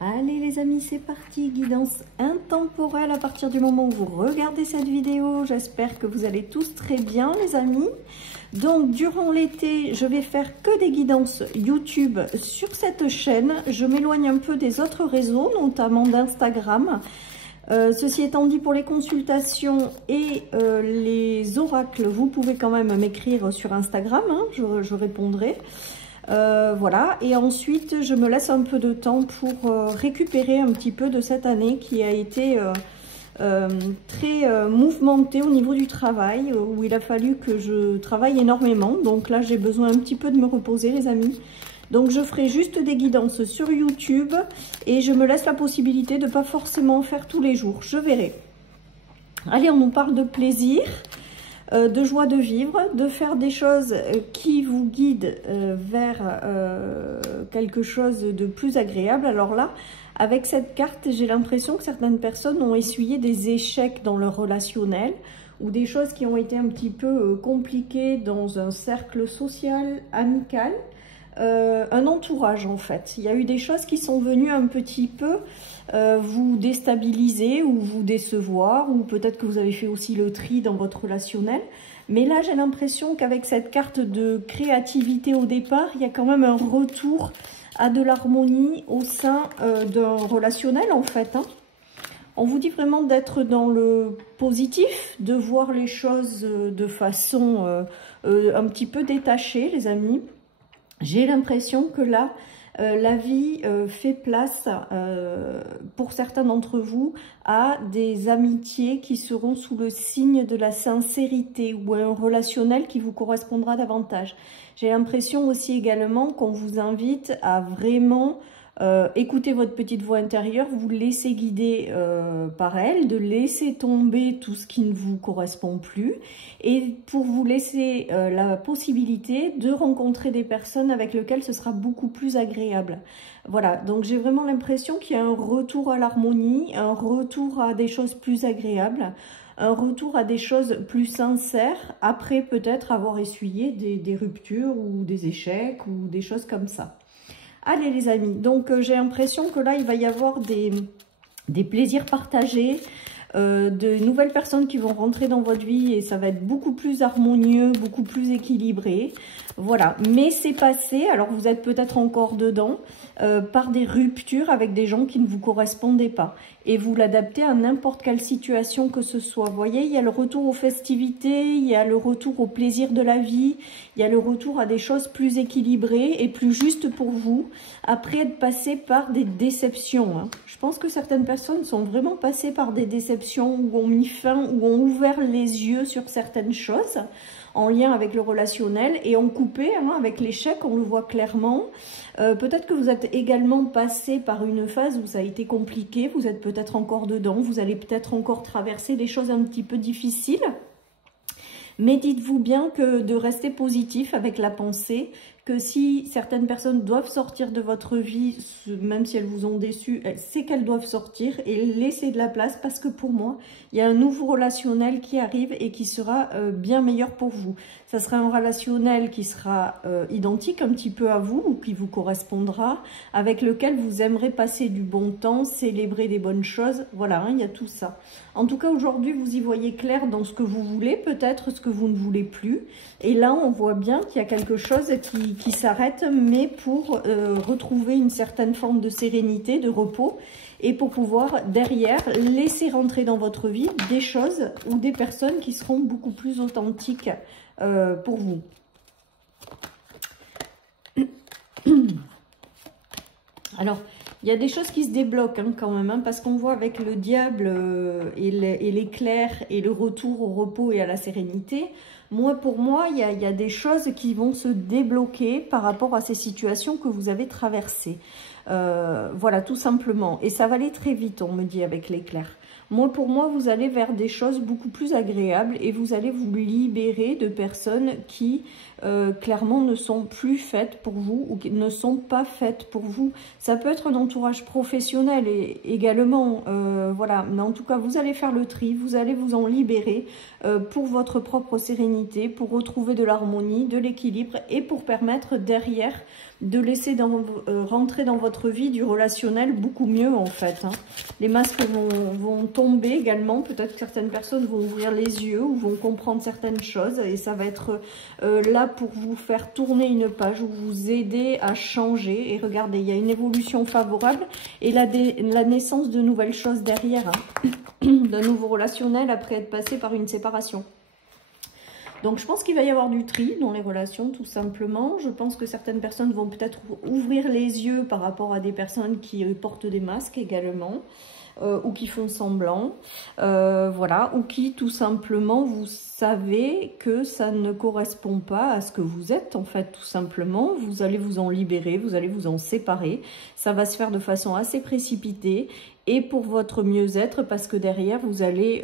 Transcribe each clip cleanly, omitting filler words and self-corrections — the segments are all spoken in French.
Allez les amis, c'est parti, guidance intemporelle à partir du moment où vous regardez cette vidéo. J'espère que vous allez tous très bien les amis. Donc durant l'été, je vais faire que des guidances YouTube sur cette chaîne. Je m'éloigne un peu des autres réseaux, notamment d'Instagram. Ceci étant dit, pour les consultations et les oracles, vous pouvez quand même m'écrire sur Instagram, hein, je répondrai. Voilà, et ensuite je me laisse un peu de temps pour récupérer un petit peu de cette année qui a été très mouvementée au niveau du travail, où il a fallu que je travaille énormément. Donc là j'ai besoin un petit peu de me reposer les amis. Donc je ferai juste des guidances sur YouTube et je me laisse la possibilité de ne pas forcément faire tous les jours, je verrai. Allez, on nous parle de plaisir, de joie de vivre, de faire des choses qui vous guident vers quelque chose de plus agréable. Alors là, avec cette carte, j'ai l'impression que certaines personnes ont essuyé des échecs dans leur relationnel ou des choses qui ont été un petit peu compliquées dans un cercle social, amical. Un entourage en fait. Il y a eu des choses qui sont venues un petit peu vous déstabiliser ou vous décevoir, ou peut-être que vous avez fait aussi le tri dans votre relationnel. Mais là j'ai l'impression qu'avec cette carte de créativité au départ, il y a quand même un retour à de l'harmonie au sein d'un relationnel en fait, hein. On vous dit vraiment d'être dans le positif, de voir les choses de façon un petit peu détachée les amis. J'ai l'impression que là, la vie fait place, pour certains d'entre vous, à des amitiés qui seront sous le signe de la sincérité ou un relationnel qui vous correspondra davantage. J'ai l'impression aussi également qu'on vous invite à vraiment écoutez votre petite voix intérieure, vous laissez guider par elle, de laisser tomber tout ce qui ne vous correspond plus et pour vous laisser la possibilité de rencontrer des personnes avec lesquelles ce sera beaucoup plus agréable. Voilà, donc j'ai vraiment l'impression qu'il y a un retour à l'harmonie, un retour à des choses plus agréables, un retour à des choses plus sincères après peut-être avoir essuyé des ruptures ou des échecs ou des choses comme ça. Allez les amis, donc j'ai l'impression que là il va y avoir des plaisirs partagés, de nouvelles personnes qui vont rentrer dans votre vie et ça va être beaucoup plus harmonieux, beaucoup plus équilibré. Voilà, mais c'est passé, alors vous êtes peut-être encore dedans, par des ruptures avec des gens qui ne vous correspondaient pas. Et vous l'adaptez à n'importe quelle situation que ce soit. Vous voyez, il y a le retour aux festivités, il y a le retour au plaisir de la vie, il y a le retour à des choses plus équilibrées et plus justes pour vous, après être passé par des déceptions, hein. Je pense que certaines personnes sont vraiment passées par des déceptions où ont mis fin, où ont ouvert les yeux sur certaines choses en lien avec le relationnel et ont coupé, hein, avec l'échec, on le voit clairement. Peut-être que vous êtes également passé par une phase où ça a été compliqué, vous êtes peut-être encore dedans, vous allez peut-être encore traverser des choses un petit peu difficiles. Mais dites-vous bien que de rester positif avec la pensée, que si certaines personnes doivent sortir de votre vie, même si elles vous ont déçu, c'est qu'elles doivent sortir et laisser de la place parce que pour moi, il y a un nouveau relationnel qui arrive et qui sera bien meilleur pour vous. Ça sera un relationnel qui sera identique un petit peu à vous ou qui vous correspondra, avec lequel vous aimerez passer du bon temps, célébrer des bonnes choses. Voilà, hein, il y a tout ça. En tout cas, aujourd'hui, vous y voyez clair dans ce que vous voulez, peut-être ce que vous ne voulez plus. Et là, on voit bien qu'il y a quelque chose qui s'arrête, mais pour retrouver une certaine forme de sérénité, de repos, et pour pouvoir, derrière, laisser rentrer dans votre vie des choses ou des personnes qui seront beaucoup plus authentiques pour vous. Alors, il y a des choses qui se débloquent hein, quand même, hein, parce qu'on voit avec le diable et l'éclair et le retour au repos et à la sérénité. Moi, pour moi, il y a des choses qui vont se débloquer par rapport à ces situations que vous avez traversées. Voilà, tout simplement. Et ça va aller très vite, on me dit, avec l'éclair. Pour moi, vous allez vers des choses beaucoup plus agréables et vous allez vous libérer de personnes qui, clairement, ne sont plus faites pour vous ou qui ne sont pas faites pour vous. Ça peut être un entourage professionnel également, voilà. Mais en tout cas, vous allez faire le tri, vous allez vous en libérer pour votre propre sérénité, pour retrouver de l'harmonie, de l'équilibre et pour permettre derrière de laisser rentrer dans votre vie du relationnel beaucoup mieux en fait. Hein. Les masques vont tomber également, peut-être que certaines personnes vont ouvrir les yeux ou vont comprendre certaines choses et ça va être là pour vous faire tourner une page ou vous aider à changer. Et regardez, il y a une évolution favorable et la naissance de nouvelles choses derrière, hein. D'un nouveau relationnel après être passé par une séparation. Donc, je pense qu'il va y avoir du tri dans les relations, tout simplement. Je pense que certaines personnes vont peut-être ouvrir les yeux par rapport à des personnes qui portent des masques également, ou qui font semblant, voilà, ou qui, tout simplement, vous savez que ça ne correspond pas à ce que vous êtes, en fait, tout simplement. Vous allez vous en libérer, vous allez vous en séparer. Ça va se faire de façon assez précipitée et pour votre mieux-être, parce que derrière, vous allez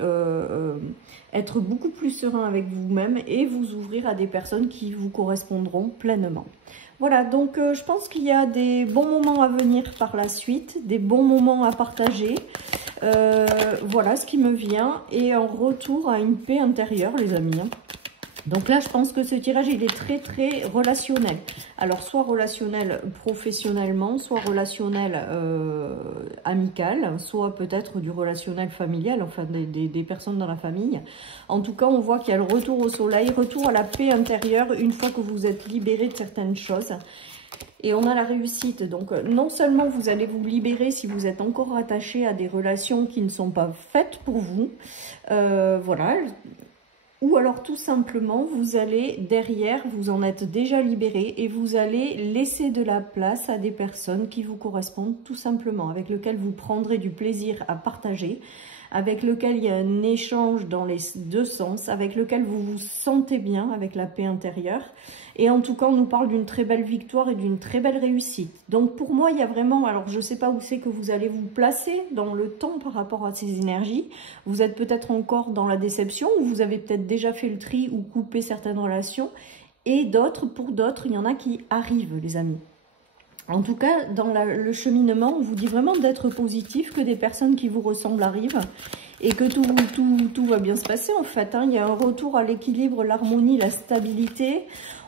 être beaucoup plus serein avec vous-même et vous ouvrir à des personnes qui vous correspondront pleinement. Voilà, donc je pense qu'il y a des bons moments à venir par la suite, des bons moments à partager. Voilà ce qui me vient et un retour à une paix intérieure, les amis. Donc là, je pense que ce tirage, il est très, très relationnel. Alors, soit relationnel professionnellement, soit relationnel amical, soit peut-être du relationnel familial, enfin des personnes dans la famille. En tout cas, on voit qu'il y a le retour au soleil, retour à la paix intérieure une fois que vous êtes libéré de certaines choses. Et on a la réussite. Donc, non seulement vous allez vous libérer si vous êtes encore attaché à des relations qui ne sont pas faites pour vous. Voilà. Ou alors tout simplement, vous allez derrière, vous en êtes déjà libéré et vous allez laisser de la place à des personnes qui vous correspondent tout simplement, avec lesquelles vous prendrez du plaisir à partager, avec lequel il y a un échange dans les deux sens, avec lequel vous vous sentez bien, avec la paix intérieure. Et en tout cas, on nous parle d'une très belle victoire et d'une très belle réussite. Donc pour moi, il y a vraiment, alors je ne sais pas où c'est que vous allez vous placer dans le temps par rapport à ces énergies. Vous êtes peut-être encore dans la déception ou vous avez peut-être déjà fait le tri ou coupé certaines relations. Et d'autres, pour d'autres, il y en a qui arrivent, les amis. En tout cas, dans le cheminement, on vous dit vraiment d'être positif, que des personnes qui vous ressemblent arrivent et que tout va bien se passer en fait. Hein. Il y a un retour à l'équilibre, l'harmonie, la stabilité.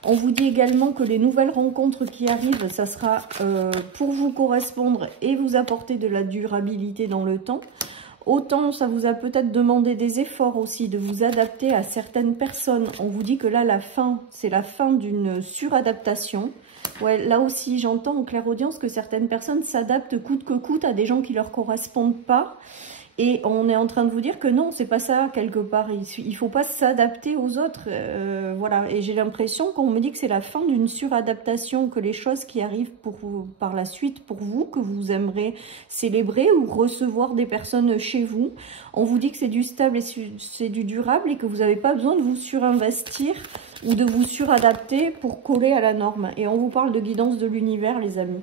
On vous dit également que les nouvelles rencontres qui arrivent, ça sera pour vous correspondre et vous apporter de la durabilité dans le temps. Autant ça vous a peut-être demandé des efforts aussi de vous adapter à certaines personnes. On vous dit que là, la fin, c'est la fin d'une suradaptation. Ouais, là aussi, j'entends en clairaudience que certaines personnes s'adaptent coûte que coûte à des gens qui ne leur correspondent pas. Et on est en train de vous dire que non, c'est pas ça quelque part. Il ne faut pas s'adapter aux autres. Voilà. Et j'ai l'impression qu'on me dit que c'est la fin d'une suradaptation, que les choses qui arrivent par la suite pour vous, que vous aimerez célébrer ou recevoir des personnes chez vous. On vous dit que c'est du stable et c'est du durable et que vous n'avez pas besoin de vous surinvestir ou de vous suradapter pour coller à la norme. Et on vous parle de guidance de l'univers, les amis.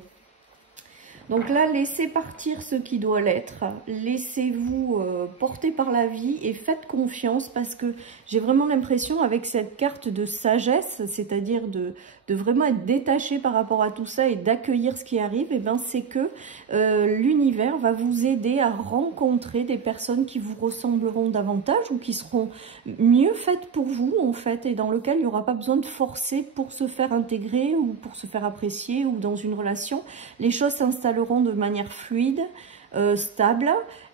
Donc là, laissez partir ce qui doit l'être, laissez-vous porter par la vie et faites confiance parce que j'ai vraiment l'impression avec cette carte de sagesse, c'est-à-dire de vraiment être détaché par rapport à tout ça et d'accueillir ce qui arrive, et ben c'est que l'univers va vous aider à rencontrer des personnes qui vous ressembleront davantage ou qui seront mieux faites pour vous en fait et dans lequel il n'y aura pas besoin de forcer pour se faire intégrer ou pour se faire apprécier ou dans une relation. Les choses s'installeront de manière fluide, stable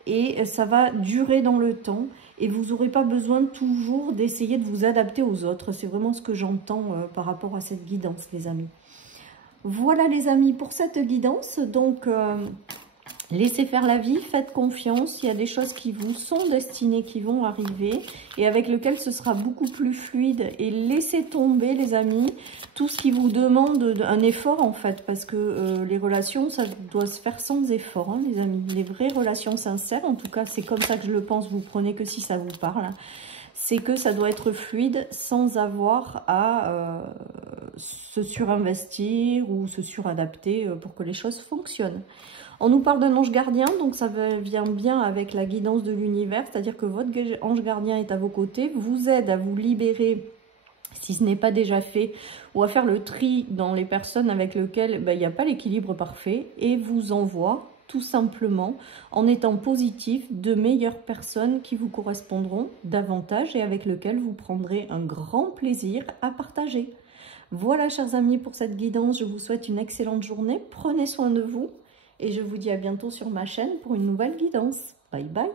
et ça va durer dans le temps. Et vous n'aurez pas besoin toujours d'essayer de vous adapter aux autres. C'est vraiment ce que j'entends par rapport à cette guidance, les amis. Voilà, les amis, pour cette guidance. Donc, laissez faire la vie, faites confiance. Il y a des choses qui vous sont destinées, qui vont arriver et avec lesquelles ce sera beaucoup plus fluide. Et laissez tomber, les amis, tout ce qui vous demande un effort, en fait. Parce que les relations, ça doit se faire sans effort, hein, les amis. Les vraies relations sincères, en tout cas, c'est comme ça que je le pense. Vous prenez que si ça vous parle. C'est que ça doit être fluide sans avoir à se surinvestir ou se suradapter pour que les choses fonctionnent. On nous parle d'un ange gardien, donc ça vient bien avec la guidance de l'univers, c'est-à-dire que votre ange gardien est à vos côtés, vous aide à vous libérer, si ce n'est pas déjà fait, ou à faire le tri dans les personnes avec lesquelles il n'y a pas l'équilibre parfait, et vous envoie tout simplement, en étant positif, de meilleures personnes qui vous correspondront davantage et avec lesquelles vous prendrez un grand plaisir à partager. Voilà, chers amis, pour cette guidance. Je vous souhaite une excellente journée. Prenez soin de vous et je vous dis à bientôt sur ma chaîne pour une nouvelle guidance. Bye bye.